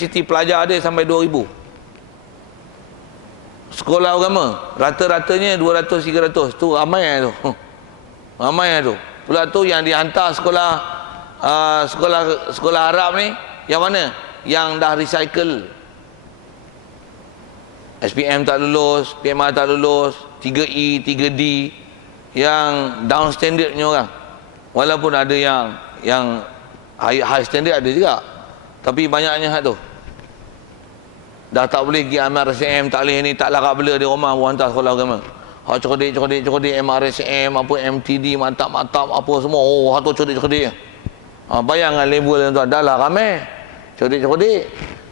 kapasiti pelajar dia sampai 2,000. Sekolah agama rata-ratanya 200-300. Tu ramai tu. Ramai tu. Pula tu yang dihantar sekolah Arab ni, yang mana? Yang dah recycle. SPM tak lulus, PMR tak lulus, 3E, 3D, yang down standardnya orang. Walaupun ada yang high standard ada juga, tapi banyaknya hak tu dah tak boleh pergi MRSM, tak boleh ni, tak larat bela di rumah, hantar sekolah agama. Hak cerdik MRSM, apa MTD, mantap apa semua. Oh, hak tu cerdik. Bayangkan level yang tu, dah lah ramai cerdik.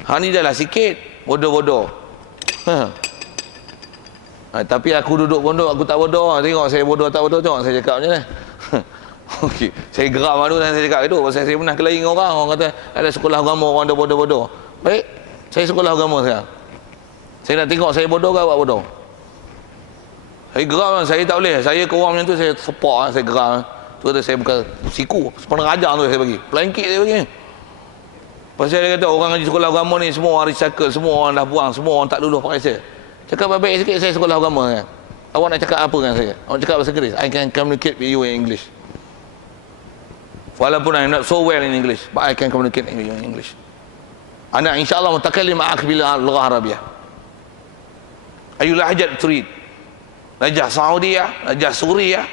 Hak ni dah lah sikit bodoh. Tapi aku duduk pondok, aku tak bodoh. Tengok saya bodoh tak bodoh, tengok saya cakap macam ni. Okey, saya geram malu dan saya cakap itu pasal saya pernah kelahi dengan orang kata ada sekolah agama orang dah bodoh. Baik, saya sekolah agama sekarang. Saya nak tengok saya bodoh ke awak bodoh. Saya geram, saya tak boleh. Saya ke orang macam tu saya sepak, saya geram. Tu kata saya bukan siku, sepenuh ajar tu saya bagi. Pelangkit saya bagi. Pasal dia kata orang ngaji sekolah agama ni semua orang recycle, semua orang dah buang, semua orang tak lulus pakai saya. Cakap baik-baik sikit, saya sekolah agama kan. Awak nak cakap apa dengan saya? Awak cakap bahasa Inggeris. I can communicate with you in English. Walaupun I'm not so well in English, but I can communicate with you in English. Ana insyaAllah mutakallim ma'ak bil lughah Arabiah. Ayu lahjat turid? Lahjah Saudiyah, lahjah Suriah.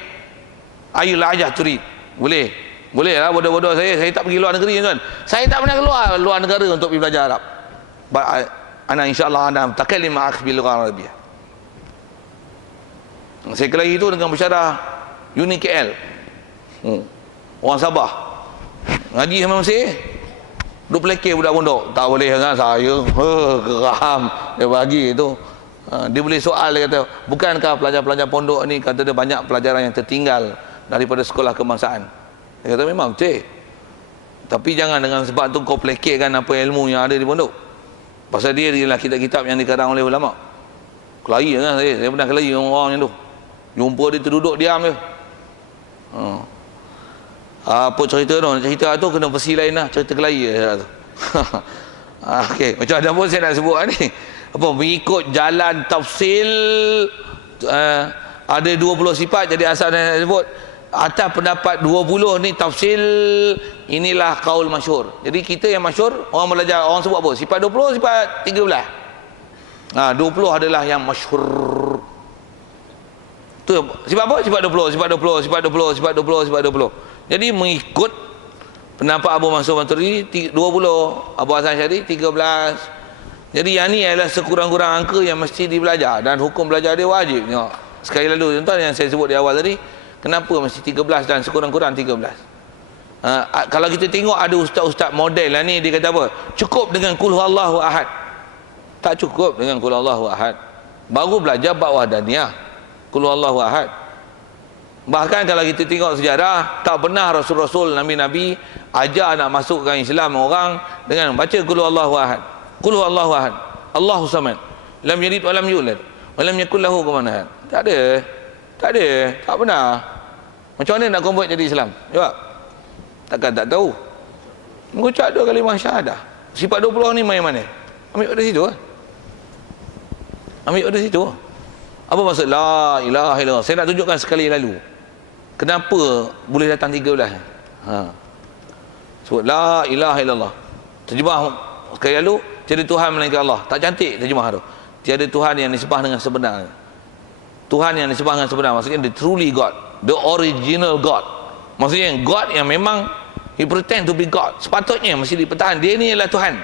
Ayu lahjah turid? Boleh lah bodoh-bodoh saya tak pergi luar negeri tuan. Saya tak pernah keluar luar negara untuk pergi belajar Arab. But ana insyaAllah ana mutakallim ma'ak bil lughah Arabiah. Saya kelahi itu dengan bersyarah Uni KL. Orang Sabah ngaji sama Mesir, duk pelekeh budak pondok. Tak boleh kan saya. Geram dia bagi itu. Dia boleh soal, dia kata, bukankah pelajar-pelajar pondok ni kata dia banyak pelajaran yang tertinggal daripada sekolah kebangsaan. Dia kata memang betul. Tapi jangan dengan sebab tu kau pelekehkan apa ilmu yang ada di pondok. Pasal dia adalah kitab-kitab yang dikarang oleh ulama. Kelahi kan saya pernah kelahi dengan orang macam tu. Jumpa dia terduduk diam je. Apa cerita tu kena versi lain lah, cerita kelahi tu. Okey, macam mana pun saya nak sebut ni. Apa mengikut jalan tafsil ada 20 sifat, jadi asal saya sebut atas pendapat 20 ni tafsil, inilah kaul masyhur. Jadi kita yang masyhur, orang belajar, orang sebut apa? Sifat 20, sifat 13. 20 adalah yang masyhur. Tu sifat apa? Sifat 20. Jadi mengikut pendapat Abu Mansur Maturidi 20, Abu Hasan Asy'ari 13. Jadi yang ni adalah sekurang-kurang angka yang mesti dibelajar, dan hukum belajar dia wajib. Tengok sekali lalu tuan yang saya sebut di awal tadi, kenapa mesti 13 dan sekurang-kurang 13. Kalau kita tengok ada ustaz-ustaz model lah ni, dia kata apa? Cukup dengan qul huwallahu ahad. Tak cukup dengan qul huwallahu ahad. Baru belajar bab wahdaniyah. Qul huwallahu ahad. Bahkan kalau kita tengok sejarah, tak pernah Rasul-Rasul, Nabi-Nabi ajar nak masukkan Islam orang dengan baca qul huwallahu ahad. Qul huwallahu ahad, Allahus samad, lam yalid wa lam yulad wa lam yakul lahu kufuwan ahad. Tak ada, tak pernah. Macam mana nak convert jadi Islam? Jawab. Takkan tak tahu. Mengucap 2 kalimah syahadah. Sifat 20 ni main mana? Ambil dari situ. Apa maksud la ilaha illallah? Saya nak tunjukkan sekali lalu kenapa boleh datang 13. Sebut la ilaha illallah. Terjemah sekali lalu, tiada Tuhan melainkan Allah. Tak cantik terjemah tu. Tiada Tuhan yang disembah dengan sebenar. Tuhan yang disembah dengan sebenar maksudnya the truly God, the original God. Maksudnya God yang memang he pretend to be God. Sepatutnya mesti dipertahan, dia ni adalah Tuhan.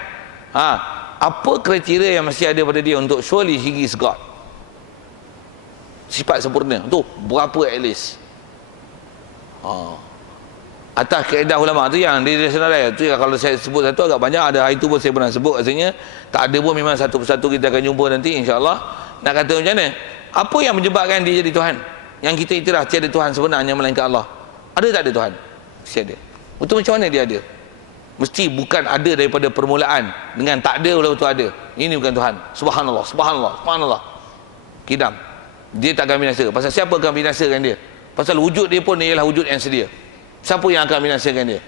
Apa kriteria yang mesti ada pada dia untuk surely he is God? Sifat sempurna tu berapa at least? Atas kaedah ulama tu yang di senarai tu, kalau saya sebut satu agak banyak, ada hari tu pun saya pernah sebut, rasanya tak ada pun, memang satu persatu kita akan jumpa nanti insya-Allah. Nak kata macam mana? Apa yang menyebabkan dia jadi Tuhan? Yang kita iktiraf tiada Tuhan sebenarnya melainkan Allah. Ada tak ada Tuhan? Mesti ada. Betul, macam mana dia ada? Mesti bukan ada daripada permulaan dengan tak ada lalu tu ada. Ini bukan Tuhan. Subhanallah. Kidam. Dia tak akan binasa. Pasal siapa akan binasakan dia? Pasal wujud dia pun ialah wujud yang sedia. Siapa yang akan binasakan dia?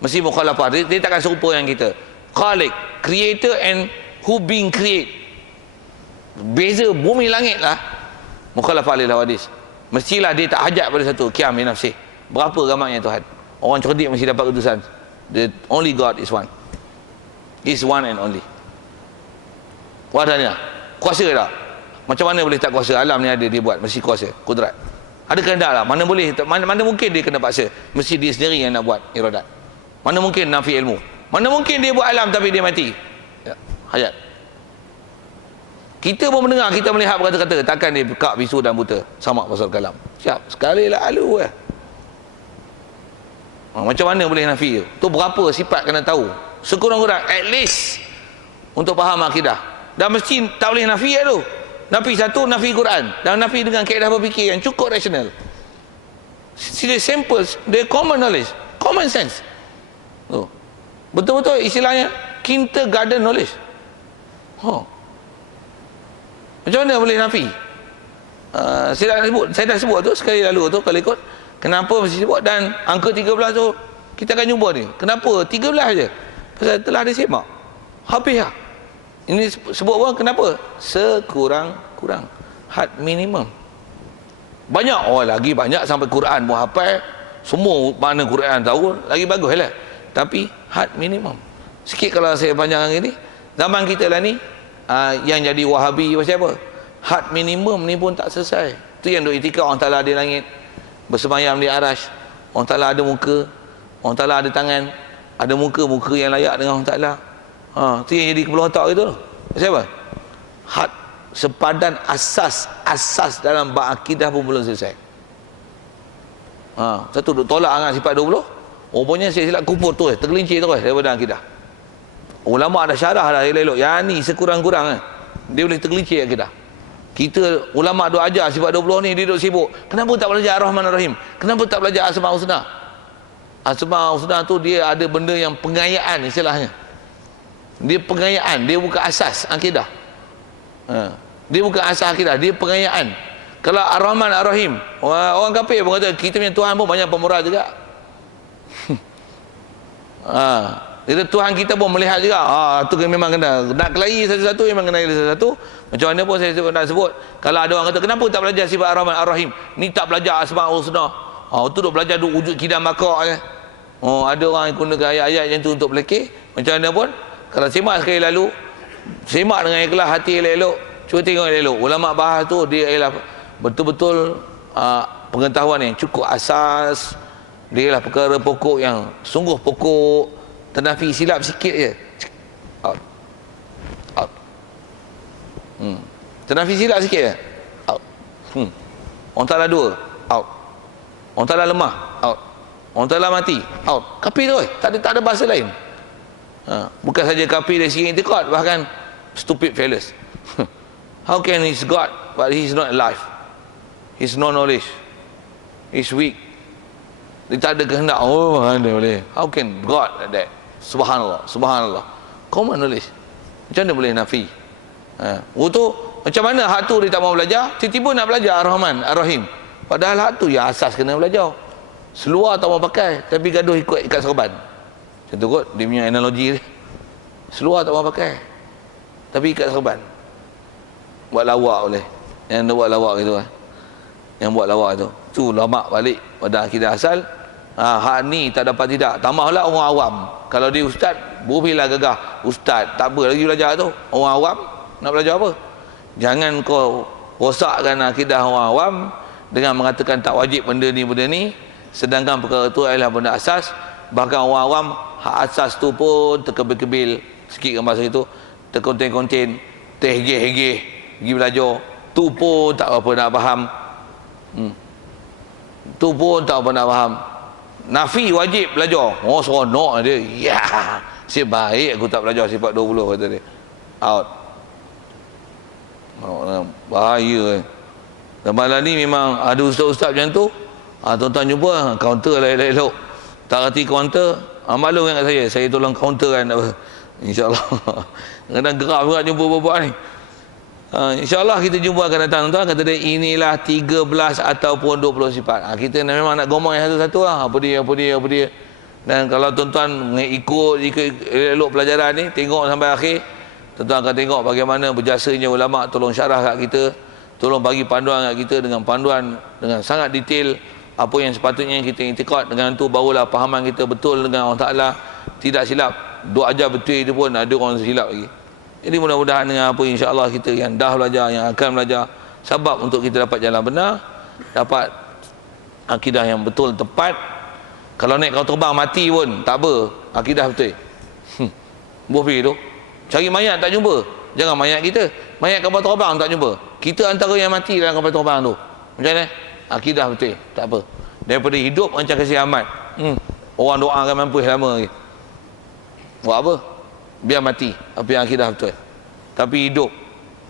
Mesti mukhalafah. Dia takkan serupa yang kita. Khaliq, creator and who being create. Beza bumi langit lah. Mukhalafah lil hawadis. Mestilah dia tak hajat pada satu qiyam bi nafsih. Berapa ramainya Tuhan? Orang cerdik mesti dapat keputusan. The only God is one. Is one and only. Wadahnya kuasa tak? Macam mana boleh tak kuasa? Alam ni ada dia buat, mesti kuasa, kudrat. Ada kehendak lah. Mana boleh, mana mungkin dia kena paksa? Mesti dia sendiri yang nak buat iradat. Mana mungkin nafi ilmu? Mana mungkin dia buat alam tapi dia mati? Ya, hayat. Kita pun mendengar, kita melihat berkata-kata, takkan dia bekak, bisu dan buta. Sama pasal kalam. Siap, sekali lalu macam mana boleh nafi? Tu berapa sifat kena tahu. Sekurang-kurang at least untuk faham akidah. Dan mesti tak boleh nafi tu. Nafi satu, nafi Quran. Dan nafi dengan kaedah berfikir yang cukup rasional. Dia simple, dia common knowledge, common sense. Betul-betul istilahnya kindergarten knowledge. Macam mana boleh nafi? Saya dah sebut tu sekali lalu tu kalau ikut. Kenapa mesti sebut? Dan angka 13 tu kita akan jumpa ni. Kenapa 13 je? Pasal telah disemak. Habis lah. Ini sebut pun kenapa? Sekurang-kurang. Had minimum. Banyak lagi banyak sampai Quran pun hafal. Semua makna Quran tahu. Lagi bagus lah. Tapi had minimum. Sikit kalau saya panjang ini. Zaman kita lah ni. Yang jadi Wahabi macam apa? Had minimum ni pun tak selesai. Tu yang duk itikad orang Ta'ala di langit. Bersemayam di arash. Allah Ta'ala ada muka, Allah Ta'ala ada tangan, ada muka yang layak dengan Allah Ta'ala. Tu yang jadi kepala otak itu. Siapa? Had sepadan asas dalam bab akidah pun belum selesai. Satu duk tolak dengan sifat 20. Rupanya saya silap kufur tu tergelincir terus daripada akidah. Ulama ada syarah dah elok-elok. Yang ni sekurang-kurang dia boleh tergelincir akidah. Kita ulama duk ajar sifat 20 ni dia duk sibuk. Kenapa tak belajar Ar-Rahman Ar-Rahim? Kenapa tak belajar Asma' Husna? Asma' Husna tu dia ada benda yang pengayaan istilahnya. Dia pengayaan, dia bukan asas akidah. Dia bukan asas akidah, dia pengayaan. Kalau Ar-Rahman Ar-Rahim, orang kafir pun kata kita punya Tuhan pun banyak pemurah juga. Jadi Tuhan kita pun melihat juga. Tu memang kena nak kelahi satu-satu, memang kena satu-satu. Macam mana pun saya nak sebut. Kalau ada orang kata kenapa tak belajar sifat Ar-Rahman Ar-Rahim, ni tak belajar Asma' Husna. Tu duk belajar duk wujud kidam bakar je. Ada orang yang gunakan ayat-ayat yang tu untuk pelekeh. Macam mana pun kalau semak sekali lalu, semak dengan ikhlas hati elok-elok, cuba tengok elok. Ulama bahas tu dia ialah betul-betul pengetahuan yang cukup asas. Dia ialah perkara pokok yang sungguh pokok. Ternafi silap sikit je. Out. Ternafi silap sikit je. Out. Orang Ta'ala dua. Out. Orang Ta'ala lemah. Out. Orang Ta'ala mati. Out. Kafir tu. Tak ada bahasa lain. Bukan saja kafir dari segi intikad, bahkan stupid fellas. How can he's God but he's not alive? He's no knowledge. He's weak. Dia tak ada kehendak. Mana boleh? How can God like that? Subhanallah, subhanallah. Common knowledge. Macam mana boleh nafi? Tu macam mana hak tu dia tak mau belajar, tiba-tiba nak belajar Ar-Rahman Ar-Rahim. Padahal hak tu yang asas kena belajar. Seluar tak mau pakai, tapi gaduh ikut ikat serban. Macam tu kot dia punya analogi dia. Seluar tak mau pakai, tapi ikat serban. Buat lawak boleh. Yang buat lawak gitu Yang buat lawak tu. Tu lama balik pada akidah asal. Hak ni tak dapat tidak. Tambahlah orang awam. Kalau dia ustaz, bolehlah gagah. Ustaz, tak apa lagi belajar tu. Orang awam nak belajar apa? Jangan kau rosakkan akidah orang awam dengan mengatakan tak wajib benda ni. Sedangkan perkara tu adalah benda asas. Bahkan orang awam, hak asas tu pun terkebil-kebil. Sikit kan bahasa itu. Terkonten-konten. Terhegeh-hegeh. Pergi belajar. Tu pun tak apa nak faham. Tu pun tak apa nak faham. Nafi wajib belajar. Seronok dia. Ya, siap baik aku tak belajar sifat 20 kata dia. Out. Bahaya. Dan malam ni memang ada ustaz-ustaz macam tu. Tuan-tuan jumpa counter elok-elok. Tak reti counter. Maklum kan kat saya tolong counter kan apa. InsyaAllah. Kadang geram juga jumpa bapak ni. InsyaAllah kita jumpa akan datang tuan. Kata dia inilah 13 ataupun 20 sifat. Kita memang nak gomong yang satu-satu lah. Apa dia. Dan kalau tuan-tuan ikut elok pelajaran ni, tengok sampai akhir, tuan-tuan akan tengok bagaimana berjasanya ulama tolong syarah kat kita, tolong bagi panduan kat kita dengan panduan dengan sangat detail apa yang sepatutnya kita iktikad. Dengan tu barulah pahaman kita betul dengan Allah Taala, tidak silap. Duk ajar betul itu pun ada orang silap lagi. Jadi mudah-mudahan dengan apa insya-Allah kita yang dah belajar, yang akan belajar, sebab untuk kita dapat jalan benar, dapat akidah yang betul tepat. Kalau naik kapal terbang mati pun tak apa, akidah betul. Buah pergi tu cari mayat tak jumpa, jangan mayat kita, mayat kapal terbang tak jumpa, kita antara yang mati dalam kapal terbang tu. Macam mana? Akidah betul, tak apa. Daripada hidup macam kasih amat, orang doa akan mampu lama lagi. Buat apa? Biar mati apa yang akidah betul, tapi hidup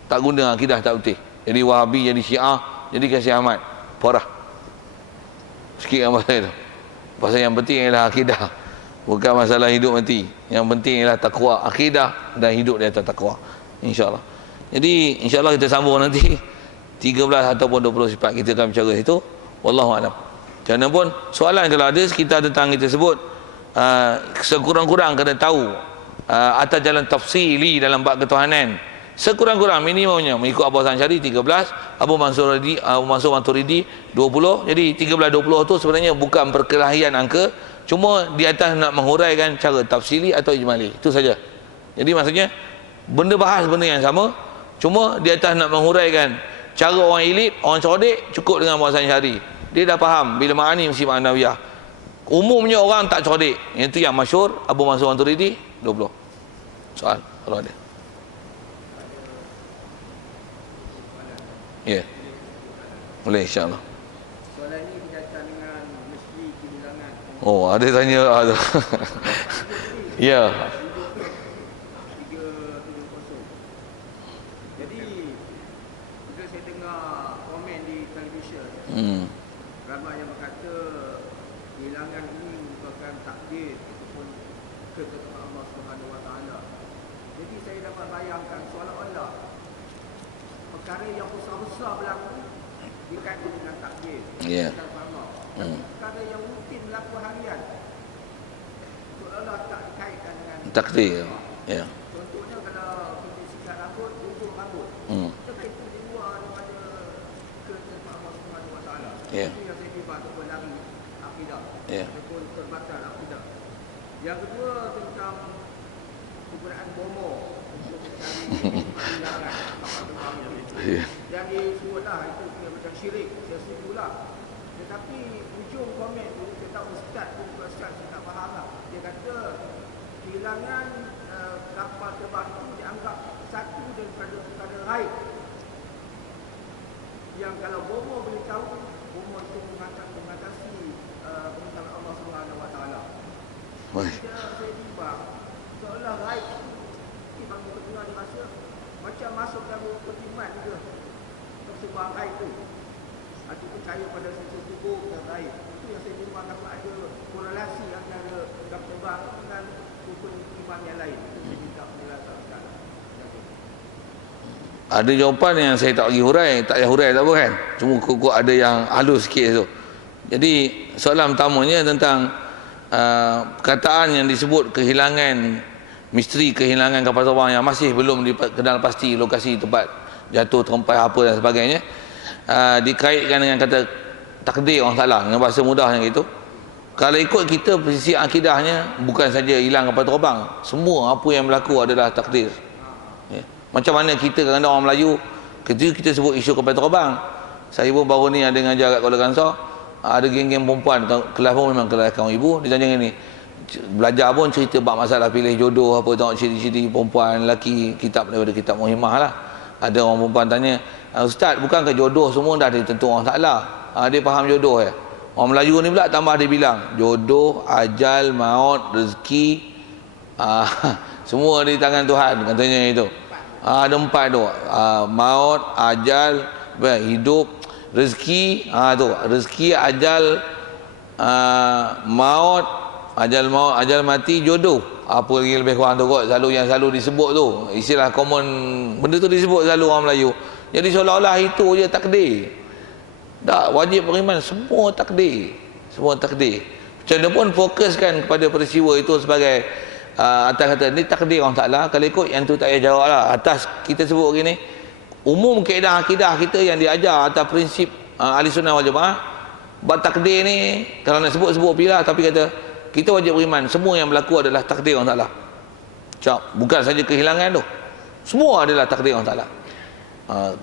tak guna akidah tak betul. Jadi Wahabi, jadi Syiah, jadi kasih amat, parah sikit kan pasal itu. Pasal yang penting ialah akidah, bukan masalah hidup mati. Yang penting ialah takwa, akidah dan hidup di atas takwa, insya-Allah. Jadi insya-Allah kita sambung nanti 13 ataupun 20 sifat, kita akan bicara itu. Wallahu a'lam. Macam mana pun soalan kalau ada sekitar tentang kita sebut, sekurang-kurang kena tahu atas jalan tafsili dalam bab ketuhanan. Sekurang-kurang minimumnya mengikut Abu Hasan Asy'ari 13, Abu Mansur Maturidi 20. Jadi 13-20 tu sebenarnya bukan perkelahian angka, cuma di atas nak menghuraikan cara tafsili atau ijmali, itu saja. Jadi maksudnya benda bahas benda yang sama, cuma di atas nak menghuraikan cara orang elit, orang cerdik cukup dengan Abu Hasan Asy'ari. Dia dah faham bila ma'ani mesti ma'nawiyah. Umumnya orang tak cerdik, itu yang masyhur Abu Mansur Maturidi 20. Soal kalau ada. Ya, yeah. Boleh insya-Allah. Soalan ini berkaitan dengan misteri kehilangan. Oh, ada tanya ada. Ya. 370. Jadi bila saya dengar komen di televisyen, ramai yang berkata kehilangan ini merupakan takdir ataupun ketentuan Allah Subhanahu Wa Taala. Jadi saya dapat bayangkan seolah-olah perkara yang besar-besar berlaku dikaitkan dengan takdir. Ya. Perkara yang rutin berlaku harian seolah tak dikaitkan dengan Takdir. Ya. Contohnya kalau kita sikat rambut, ujung rambut. Maka itu di luar daripada ketentuan Allah Subhanahu Wa Taala. Ya. Itu yang saya tiba untuk berlari akidah. Ya. Ataupun terbatal akidah. Yang kedua tentang penggunaan bomo untuk mencari kehilangan kapal terbang itu. Ya. Yang disebutlah itu macam syirik, saya setujulah. Tetapi ujung komen tu kita tahu ustaz pun bukan ustaz, saya tak faham lah. Dia kata kehilangan kapal terbang itu dianggap satu daripada perkara raib. Yang kalau bomo boleh tahu, bomo itu mengatasi perintah Allah Subhanahu Wa Taala. Saya timbang seolah raib itu timbang kita dirasa macam masuk dalam pertimbangan juga tersebar raib itu. Aku percaya pada sisi tubuh dan raib. Itu yang saya timbang dapat ada korelasi antara kapal terbang dengan rukun iman yang lain. Itu saya minta penjelasan sekarang. Ada jawapan yang saya tak bagi hurai, tak payah hurai tak apa kan. Cuma kok ada yang halus sikit tu. Jadi soalan pertamanya tentang perkataan yang disebut kehilangan, misteri kehilangan kapal terbang yang masih belum dikenal pasti lokasi tempat jatuh, terempat apa dan sebagainya, dikaitkan dengan kata takdir orang Taala dengan bahasa mudahnya gitu. Kalau ikut kita sisi akidahnya, bukan saja hilang kapal terbang, semua apa yang berlaku adalah takdir. Ya. Macam mana kita kadang-kadang orang Melayu, ketika kita sebut isu kapal terbang, saya pun baru ni ada ngajar kat Kuala Kangsar, ada geng-geng perempuan, kelas pun memang kelas kaum ibu, dia tanya ni, belajar pun cerita bab masalah pilih jodoh apa, tengok ciri-ciri perempuan lelaki, kitab daripada kitab Muhimmah lah. Ada orang perempuan tanya, Ustaz, bukankah jodoh semua dah ditentu Allah Ta'ala? Dia faham jodoh ya. Orang Melayu ni pula tambah dia bilang jodoh, ajal, maut, rezeki, semua di tangan Tuhan, katanya itu. Ada 4 tu, maut, ajal, hidup, rezeki, tu rezeki, ajal, maut, ajal mati, jodoh. Apa lagi lebih kurang tu kot, yang selalu disebut tu, istilah common, benda tu disebut selalu orang Melayu. Jadi seolah-olah itu je takdir. Tak, wajib beriman semua takdir, semua takdir. Macam Macam mana pun fokuskan kepada peristiwa itu sebagai atas kata ni takdir Allah Ta'ala. Kalau ikut yang tu tak payah jawab lah. Atas kita sebut begini, umum kaedah akidah kita yang diajar atas prinsip ahli sunnah wal jamaah, buat takdir ni kalau nak sebut-sebut pilih, tapi kata kita wajib beriman semua yang berlaku adalah takdir Allah Ta'ala. Bukan saja kehilangan tu, semua adalah takdir Allah Ta'ala.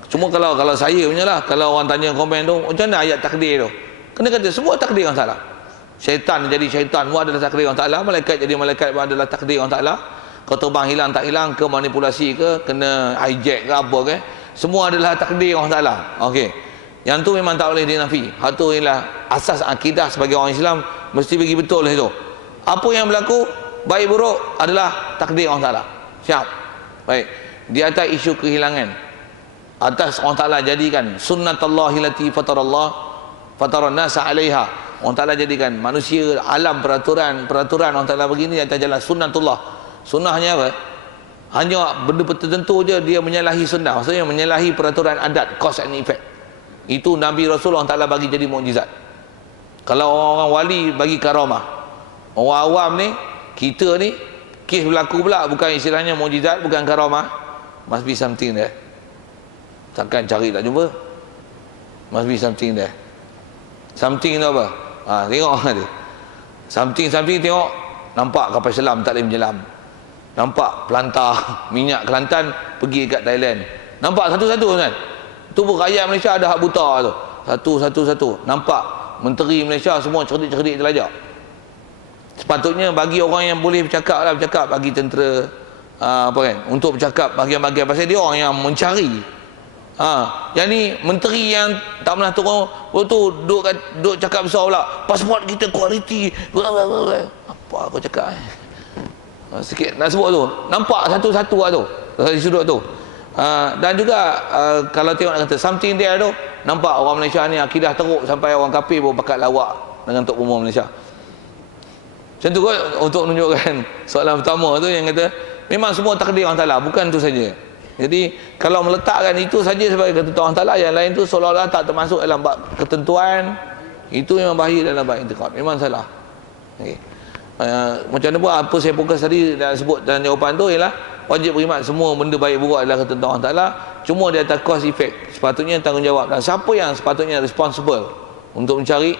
Cuma kalau saya punya lah, kalau orang tanya komen tu macam mana ayat takdir tu, kena kata semua takdir Allah Ta'ala. Syaitan jadi syaitan pun adalah takdir Allah Ta'ala, malaikat jadi malaikat pun adalah takdir Allah Ta'ala. Kau terbang hilang tak hilang ke, manipulasi ke, kena hijack ke apa ke, semua adalah takdir Allah Ta'ala. Okey, yang tu memang tak boleh dinafi. Hal tu ialah asas akidah sebagai orang Islam, mesti bagi betul itu. Apa yang berlaku baik buruk adalah takdir Allah Ta'ala. Siap. Baik, di atas isu kehilangan, atas Allah Ta'ala jadikan sunnatullahi lati fataran nasa 'alaiha. Allah Ta'ala jadikan manusia alam peraturan Allah Ta'ala begini atas jalan sunnatullah. Sunnahnya apa? Hanya benda tertentu je dia menyalahi sunnah, maksudnya menyalahi peraturan adat, cause and effect. Itu Nabi Rasul Allah Ta'ala bagi jadi mukjizat. Kalau orang wali bagi karamah, orang awam ni, kita ni kes berlaku pula bukan istilahnya mukjizat, bukan karamah, must be something there. Takkan cari tak jumpa, must be something there. Something tu apa? Tengok dia something tengok, nampak kapal selam tak boleh menyelam, nampak pelantar minyak Kelantan pergi kat Thailand, nampak satu-satu kan. Tu pun rakyat Malaysia ada hak buta tu, satu-satu nampak. Menteri Malaysia semua cerdik-cerdik terlajak. Sepatutnya bagi orang yang boleh bercakap bagi tentera apa kan, untuk bercakap bahagian-bahagian, pasal dia orang yang mencari. Yang ni menteri yang tak pernah turun, tu duk cakap besar pula, pasport kita kualiti. Apa aku cakap sikit nak sebut tu, nampak satu-satu lah tu dari sudut tu. Dan juga kalau tengok nak kata something there tu, nampak orang Malaysia ni akidah teruk sampai orang kafir pun bakat lawak dengan Tok Umar Malaysia. Macam tu kot, untuk menunjukkan soalan pertama tu yang kata memang semua takdir Allah Ta'ala, bukan tu saja. Jadi kalau meletakkan itu saja sebagai ketentuan Allah Ta'ala, yang lain tu seolah-olah tak termasuk dalam bab ketentuan, itu memang bahaya dalam bab i'tiqad, memang salah. Okay. Macam mana pun apa saya fokus tadi dan sebut dalam jawapan tu ialah wajib beriman semua benda baik buruk adalah ketentuan Allah Ta'ala, cuma di atas cause effect sepatutnya tanggungjawab, dan siapa yang sepatutnya responsible untuk mencari,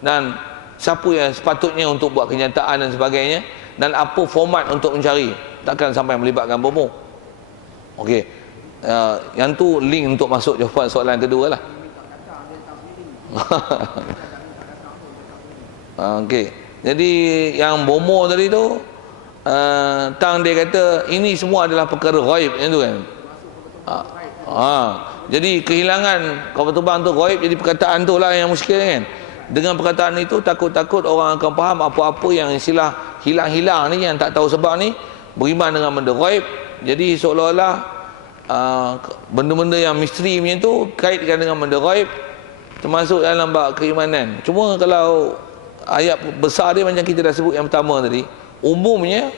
dan siapa yang sepatutnya untuk buat kenyataan dan sebagainya, dan apa format untuk mencari, takkan sampai melibatkan bomo. Okey, yang tu link untuk masuk jawapan soalan kedua lah. Okey, jadi yang bomo tadi tu, Tang dia kata ini semua adalah perkara ghaib, yang tu kan. Jadi kehilangan kapal terbang tu ghaib, jadi perkataan tu lah yang muskil kan. Dengan perkataan itu takut-takut orang akan faham apa-apa yang istilah hilang-hilang ni, yang tak tahu sebab ni, beriman dengan benda ghaib. Jadi seolah-olah benda-benda yang misteri macam tu kaitkan dengan benda ghaib, termasuk dalam bab keimanan. Cuma kalau ayat besar dia macam kita dah sebut yang pertama tadi, umumnya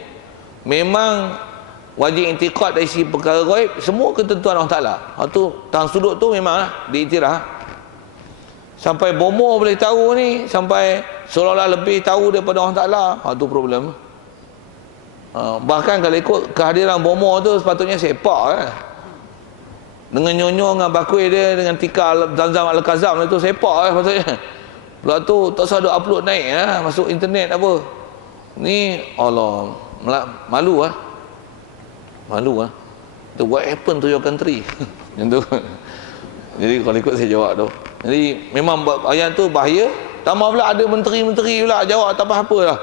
memang wajib i'tiqad dari sisi perkara ghaib, semua ketentuan Allah Ta'ala. Tu tang sudut tu memanglah diiktiraf. Sampai bomo boleh tahu ni, sampai seolah-olah lebih tahu daripada Allah Ta'ala, tu problem. Bahkan kalau ikut kehadiran bomo tu sepatutnya sepak dengan nyonyo dengan bakui dia, dengan tikar Zamzam Al-Kazam tu sepak sepatutnya. Lepas tu tak usah ada upload naik masuk internet apa ni. Allah, malu malu tu, what happened to your country. Macam tu. Jadi kalau ikut saya jawab tu, jadi memang ayat tu bahaya. Tambah pula ada menteri-menteri pula jawab tak apa-apa lah.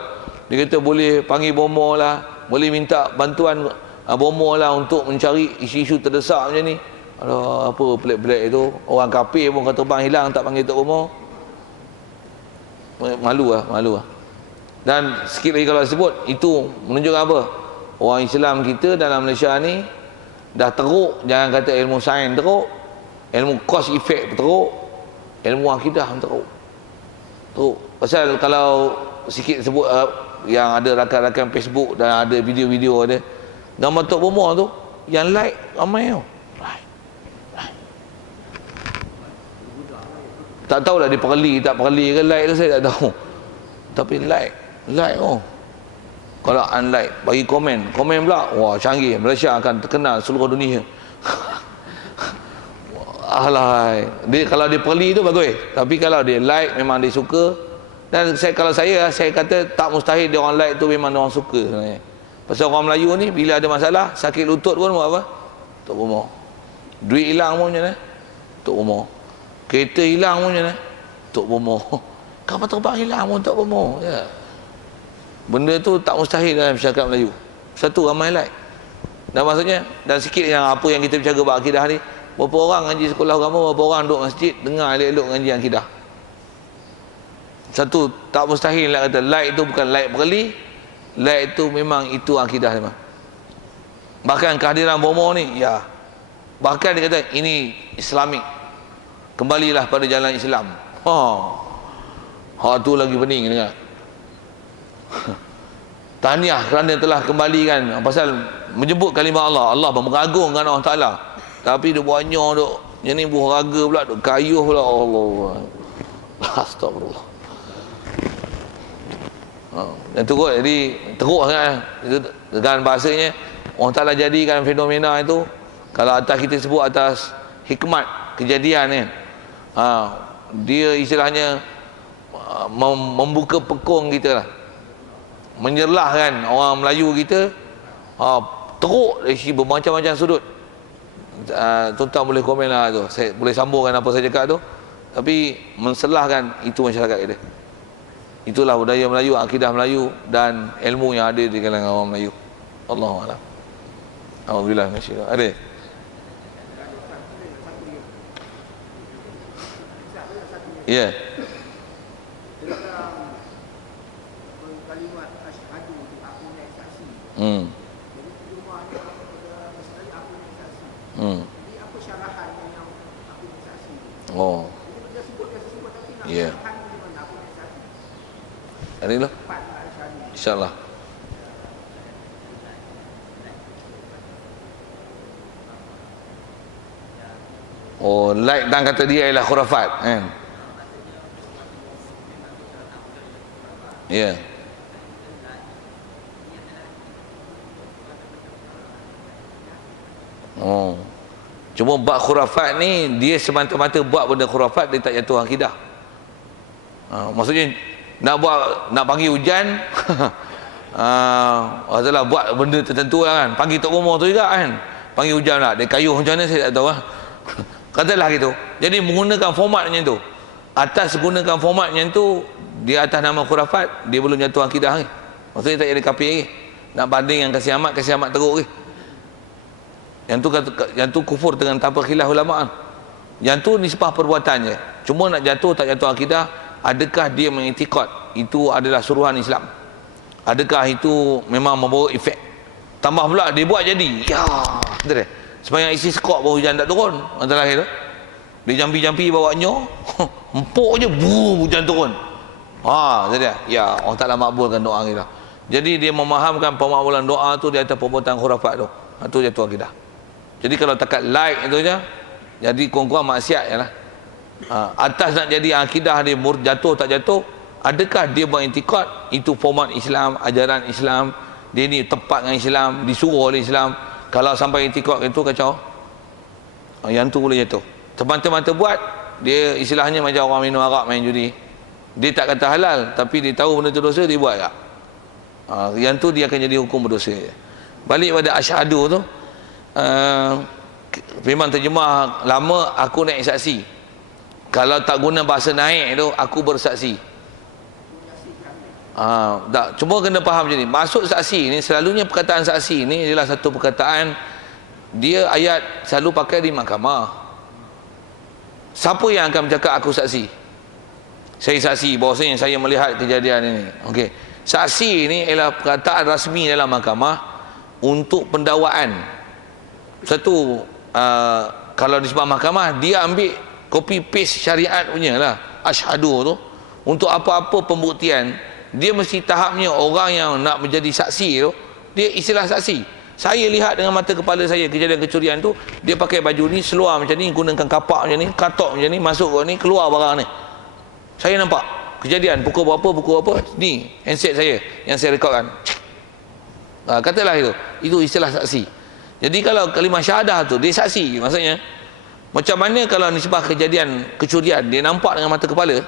Dia kata boleh panggil bomo lah, boleh minta bantuan bomo lah untuk mencari isu-isu terdesak macam ni. Aduh, apa pelik-pelik itu. Orang kafir pun kata bang hilang tak panggil Tok Bomo. Malu lah. Dan sikit lagi kalau sebut, itu menunjukkan apa? Orang Islam kita dalam Malaysia ni dah teruk. Jangan kata ilmu sains teruk, ilmu cause effect teruk, ilmu akidah teruk. Pasal kalau sikit sebut yang ada rakan-rakan Facebook dan ada video-video ada gambar Tok Bomo tu, yang like ramai tau. Tak tahulah dia perli tak perli ke like tu, saya tak tahu. Tapi like oh. Kalau unlike, bagi komen pula, wah canggih, Malaysia akan terkenal seluruh dunia. Alai, kalau dia perli tu bagus. Tapi kalau dia like, memang dia suka. Dan kalau saya kata tak mustahil dia orang like tu memang dia orang suka sebenarnya. Pasal orang Melayu ni bila ada masalah, sakit lutut pun buat apa? Tok rumah. Duit hilang pun macam mana? Tok rumah. Kereta hilang pun macam mana? Tok rumah. Kapal terbang hilang pun tok rumah. Ya. Benda tu tak mustahil dalam masyarakat Melayu. Satu, ramai like. Dan maksudnya, dan sikit yang apa yang kita bercakap bab akidah ni, berapa orang ngaji sekolah agama, berapa orang duduk masjid dengar elok-elok ngaji akidah. Satu, tak mustahil nak kata like tu bukan like perli, like tu memang itu akidah memang. Bahkan kehadiran bomo ni, ya, bahkan dia kata ini Islamik, kembalilah pada jalan Islam. Tu lagi pening dengar. Tahniah kerana telah kembalikan, pasal menyebut kalimah Allah mengagungkan Allah Ta'ala. Tapi dia banyak duk yang ni buah raga pula, duk kayuh pula. Allah, astagfirullah. Dan teruk, jadi teruk sangat dengan bahasanya Allah Ta'ala jadikan fenomena itu, kalau atas kita sebut atas hikmat kejadian ni, dia istilahnya membuka pekung kita lah, menyerlahkan orang Melayu kita, teruk dari bermacam-macam sudut. Tuan-tuan boleh komen lah tu, saya boleh sambungkan apa saya cakap tu, tapi menselahkan itu masyarakat kita. Itulah budaya Melayu, akidah Melayu dan ilmu yang ada di kalangan orang Melayu. Allahu a'lam. Alhamdulillah, masyaallah. Ada? Ya. Kalimat asyhadu itu aku naik saksi. Jadi cumanya sekali aku naik saksi. Jadi apa syarahan yang aku naik saksi? Oh. Jadi dia sebut tapi nak Ya. syarahan di mana aku naik saksi. Hari lah. InsyaAllah. Oh, like dan kata dia ialah khurafat kan? Ya. Oh. Cuma bab khurafat ni, dia semata-mata buat benda khurafat, dia tak jatuh akidah. Maksudnya nak panggil hujan, adalah buat benda tertentu lah kan. Panggil tok rumah tu juga kan, panggil hujan lah, dia kayuh macam mana saya tak tahu lah. Katalah gitu. Jadi menggunakan format macam tu, atas gunakan format macam tu, dia atas nama khurafat, dia belum jatuh akidah ni. Maksudnya tak jadi kafir lagi. Nak banding yang kasih amat teruk lagi. Yang tu kufur dengan tanpa khilaf ulama. Yang tu nisbah perbuatannya. Cuma nak jatuh tak jatuh akidah, adakah dia mengiktikad itu adalah suruhan Islam? Adakah itu memang membawa efek? Tambah pula dia buat jadi. Ya, betul tak? Sepanjang isi skop baru hujan tak turun. Antara akhir tu. Dia jampi-jampi bawanya, empuk je, boom, hujan turun. Jadi ya, Allah Ta'ala makbulkan doa kita. Jadi dia memahamkan pemakbulan doa tu di atas perbuatan khurafat tu. Itu jatuh akidah. Jadi kalau takat like itu je, jadi kurang-kurang maksiat je lah. Atas nak jadi akidah dia jatuh tak jatuh, adakah dia beriktikad itu format Islam, ajaran Islam, dia ni tepat dengan Islam, disuruh oleh Islam? Kalau sampai iktikad itu kacau. Yang tu boleh jatuh. Semata-mata buat, dia istilahnya macam orang minum arak, main judi. Dia tak kata halal, tapi dia tahu benda tu dosa, dia buat tak? Yang tu dia akan jadi hukum berdosa. Balik pada asyhadu tu, memang terjemah lama, aku naik saksi. Kalau tak guna bahasa naik tu, aku bersaksi. Tak, cuma kena faham macam ni. Maksud saksi ni, selalunya perkataan saksi ni adalah satu perkataan, dia ayat selalu pakai di mahkamah. Siapa yang akan bercakap aku saksi? Saya saksi bahawasanya saya melihat kejadian ini. Okey. Saksi ini ialah perkataan rasmi dalam mahkamah untuk pendakwaan. Satu, kalau di sebuah mahkamah, dia ambil copy paste syariat punya lah, asyhadu tu, untuk apa-apa pembuktian, dia mesti tahapnya orang yang nak menjadi saksi tu, dia istilah saksi. Saya lihat dengan mata kepala saya kejadian kecurian tu, dia pakai baju ni, seluar macam ni, gunakan kapak macam ni, katok macam ni, masuk ke ni, keluar barang ni. Saya nampak. kejadian pukul berapa ni handset saya yang saya rekodkan. Katalah itu istilah saksi. Jadi kalau kalimah syahadah tu dia saksi, maksudnya macam mana kalau nisbah kejadian kecurian dia nampak dengan mata kepala,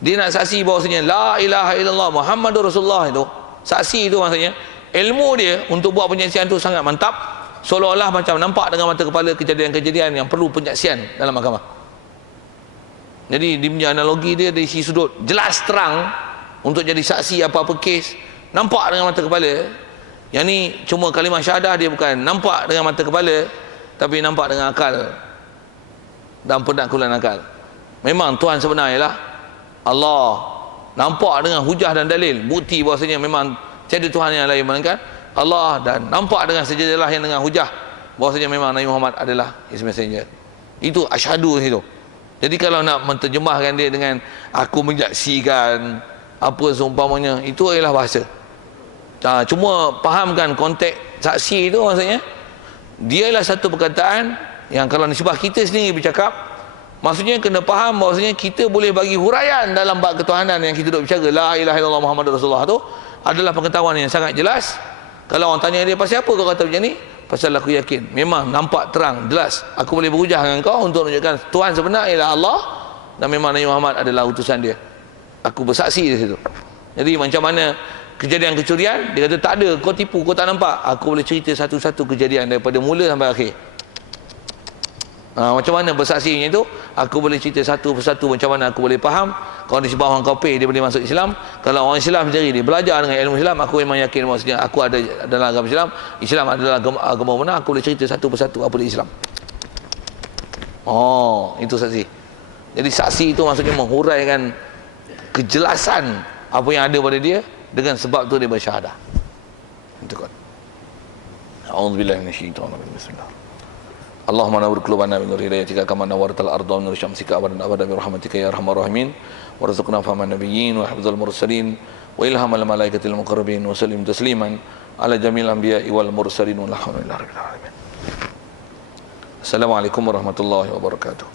dia nak saksi bahawasanya la ilaha illallah Muhammadur Rasulullah, itu saksi itu maksudnya ilmu dia untuk buat penyaksian tu sangat mantap, seolah-olah macam nampak dengan mata kepala kejadian-kejadian yang perlu penyaksian dalam mahkamah. Jadi dia punya analogi dia dari sisi sudut jelas terang untuk jadi saksi apa-apa kes, nampak dengan mata kepala. Yang ni cuma kalimah syahadah dia bukan nampak dengan mata kepala, tapi nampak dengan akal dan penaklukan akal. Memang Tuhan sebenar ialah Allah, nampak dengan hujah dan dalil, bukti bahasanya memang tiada Tuhan yang lain melainkan Allah, dan nampak dengan sejajarlah yang dengan hujah bahasanya memang Nabi Muhammad adalah His Messenger. Itu asyhadu itu. Jadi kalau nak menterjemahkan dia dengan aku menyaksikan apa seumpamanya, itu ialah bahasa. Cuma fahamkan konteks saksi itu, maksudnya dia ialah satu perkataan yang kalau nisbah kita sendiri bercakap, maksudnya kena faham bahawasanya kita boleh bagi huraian dalam bab ketuhanan yang kita duduk bercakap la ilaha illallah Muhammadur Rasulullah tu adalah pengetahuan yang sangat jelas. Kalau orang tanya dia pasal apa kau kata macam ni, pasal aku yakin memang nampak terang jelas, aku boleh berhujah dengan kau untuk menunjukkan Tuhan sebenar ialah Allah dan memang Nabi Muhammad adalah utusan dia. Aku bersaksi di situ. Jadi macam mana kejadian kecurian, dia kata tak ada, kau tipu, kau tak nampak, aku boleh cerita satu-satu kejadian daripada mula sampai akhir. Macam mana bersaksinya itu, aku boleh cerita satu persatu macam mana aku boleh faham. Kalau disebab orang kafir dia boleh masuk Islam, kalau orang Islam sendiri dia belajar dengan ilmu Islam, aku memang yakin maksudnya aku ada dalam agama Islam, Islam adalah agama benar, aku boleh cerita satu persatu apa dia Islam. Itu saksi. Jadi saksi itu maksudnya menghuraikan kejelasan apa yang ada pada dia, dengan sebab tu dia bersyahadah. Itu kan. A'udzubillahi minasyaitonir rajim. Bismillah. Allahumma nawwir qulubana bi nuri hidayatika kama nawwartal arda bi nuri syamsika abadan abada bi rahmatika ya arhamar rahimin. Warzuqna fahman nabiyyin wa hifdzal mursalin wa ilhamal malaikatil muqarrabin wa sallim tasliman ala jamil anbiya'i wal mursalin walhamdulillahi rabbil alamin. Assalamualaikum warahmatullahi wabarakatuh.